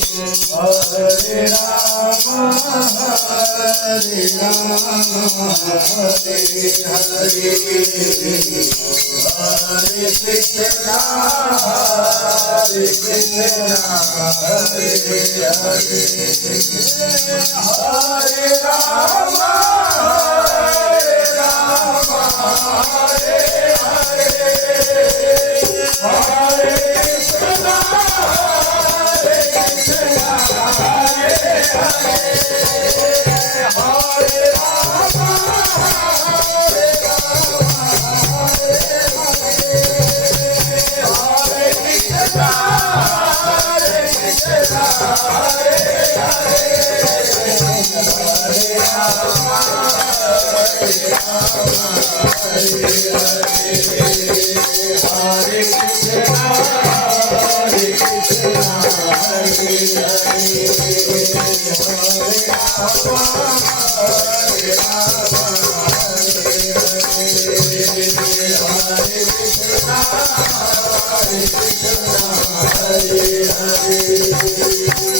Hare Rama, Hare Rama, Hare Hare, Hare Krishna, Hare Krishna, Hare Hare, Hare Rama, Hare Rama, Hare Hare, Hare Krishna, Hare Krishna, Hare Hare, Hare Rama, Hare Hare